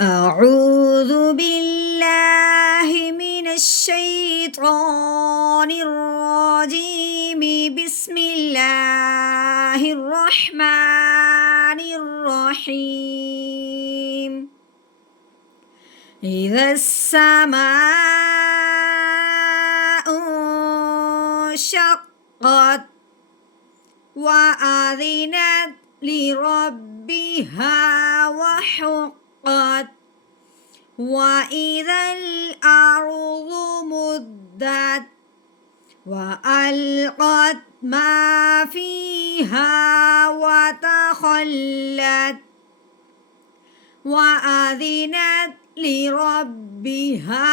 أعوذ بالله من الشيطان الرجيم بسم الله الرحمن الرحيم إذا السماء انشقت وأذنت لربها وحقت وإذا الأرض مدت وألقت ما فيها وتخلت وأذنت لربها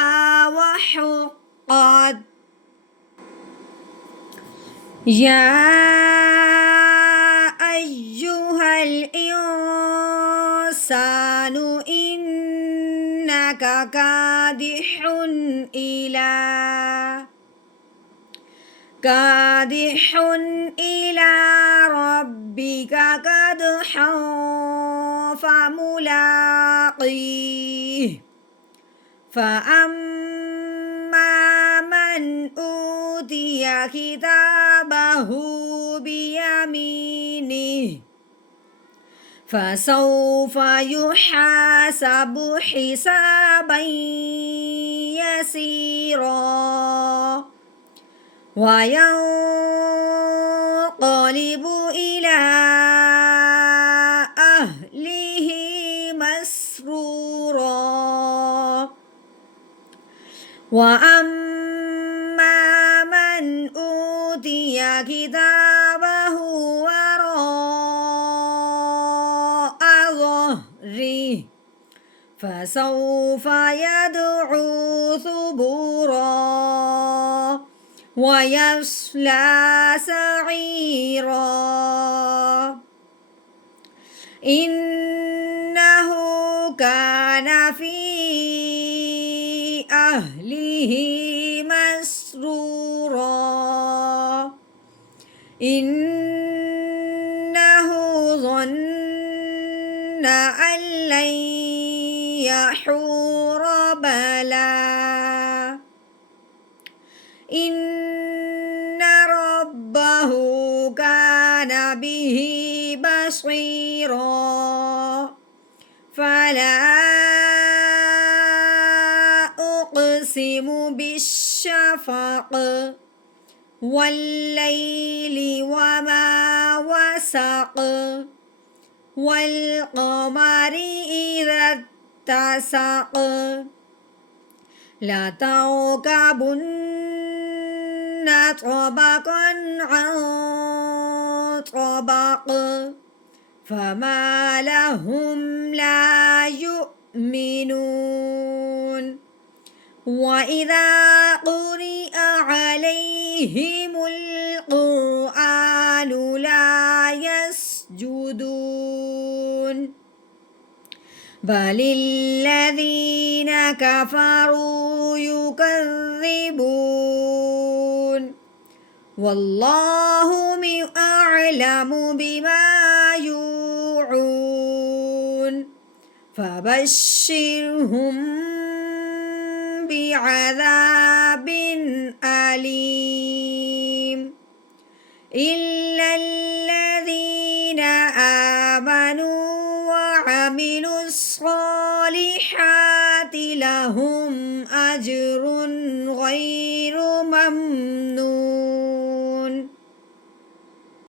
وحقت يا أيها الإنسان إنك كادح إلى ربك كدحا فملاقيه فأما من أوتي كتابه بيمينه فسوف يحاسب حسابا يسيرا وينقلب إلى أهله مسرورا وأما من أوتي كتابه وراء ظهره فسوف يدعو ثبورا ويصلى سعيرا إنه كان في أهله مسرورا إنه ظن أن لن يحور بلى إن ربه كان به بصيرا فلا أقسم بالشفق والليل وما وسق والقمر إذا اتسق لتركبن طبقا عن طبق فما لهم لا يؤمنون وإذا قرئ عليهم القرآن لا يسجدون بل الذين كفروا يكذبون والله أعلم بما يوعون فبشرهم بعذاب أليم إلا الذين آمنوا وعملوا الصالحات لهم أجر